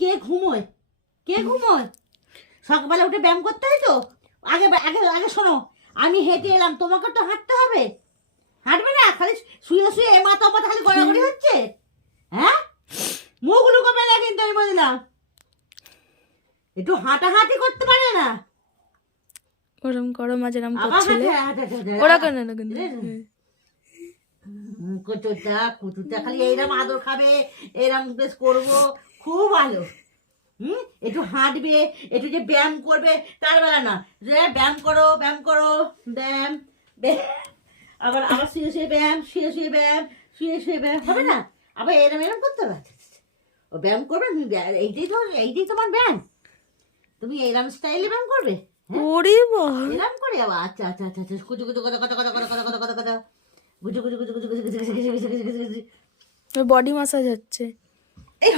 কে ঘুমোয়? কে ঘুমোয়? সকালবেলা উঠে ব্যায়াম করতে হয় তো? আগে আগে আগে শোনো আমি হেঁটে এলাম তোমাকে তো হাঁটতে হবে। হাঁটবে না খালি শুয়ে শুয়ে এ মাথা মাথা খালি গড়াগড়ি হচ্ছে। হ্যাঁ? মুখ লুকোবে না কিন্তু আমি বললাম। একটু হাঁটাহাঁটি করতে পারে না? ওরম করো মাঝে আবার করছিলে। ওরা না কিন্তু? খালি এইরকম আদর খাবে এরম বেশ করব। খুব ভালো হুম একটু হাঁটবে একটু যে ব্যায়াম করবে তার বেলা না যে ব্যায়াম করো ব্যায়াম করো ব্যায়াম। আবার আবার শুয়ে শুয়ে ব্যায়াম শুয়ে শুয়ে ব্যায়াম শুয়ে শুয়ে ব্যায়াম হবে না আবার এরম এরম করতে হবে ও ব্যায়াম করবে তুমি এইটাই তো এইটাই তোমার ব্যায়াম তুমি এরম স্টাইলে ব্যায়াম করবে ওরে এরম করে আবার আচ্ছা আচ্ছা আচ্ছা আচ্ছা কুচু কুচু কথা কথা কথা কথা কথা কথা কথা কথা গুজু গুজু গুজু গুজু গুজু গুজু গুজু গুজু গুজু বডি মাসাজ হচ্ছে এই।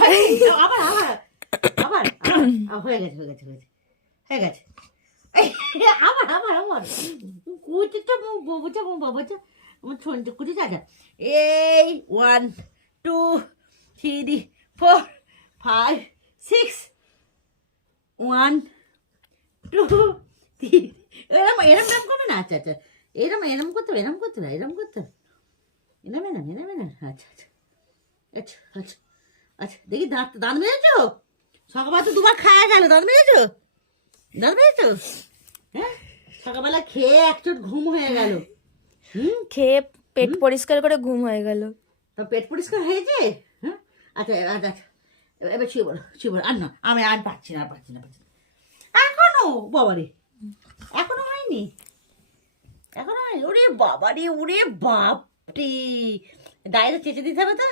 আবার আবার আবার হয়ে গেছে হয়ে গেছে হয়ে গেছে হয়ে গেছে। এই, আবার আবার। আবার কুচিটা বাবুটা বাবুটা আমার ছোট কুচি চাচা এই one two three four five six one two three এরম এরম এরম করবে না? আচ্ছা আচ্ছা। এরম এরম করতে এরম করতে হবে এরম করতে এরম এরম এরম এরম। আচ্ছা আচ্ছা। আচ্ছা আচ্ছা। আচ্ছা দেখি দাঁত দাঁত মেরেছো সকালবেলা তো দুবার খাওয়া গেল দাঁত মেরেছো দাঁত মেরেছো হ্যাঁ? সকালবেলা খেয়ে একচোট ঘুম হয়ে গেল। হুম? খেয়ে পেট পরিষ্কার করে ঘুম হয়ে গেল। তো পেট পরিষ্কার হয়েছে? হ্যাঁ আচ্ছা আচ্ছা আচ্ছা এবার- এবার শুয়ে বলো শুয়ে বলো আর না আমি আর পাচ্ছি না আর পাচ্ছি না পাচ্ছি না। এখনও? বাবারে এখনও হয়নি? এখনও হয়নি? ওরে বাবারে ওরে বাপরে। ডায়েরি চেঁচে দিতে হবে তো?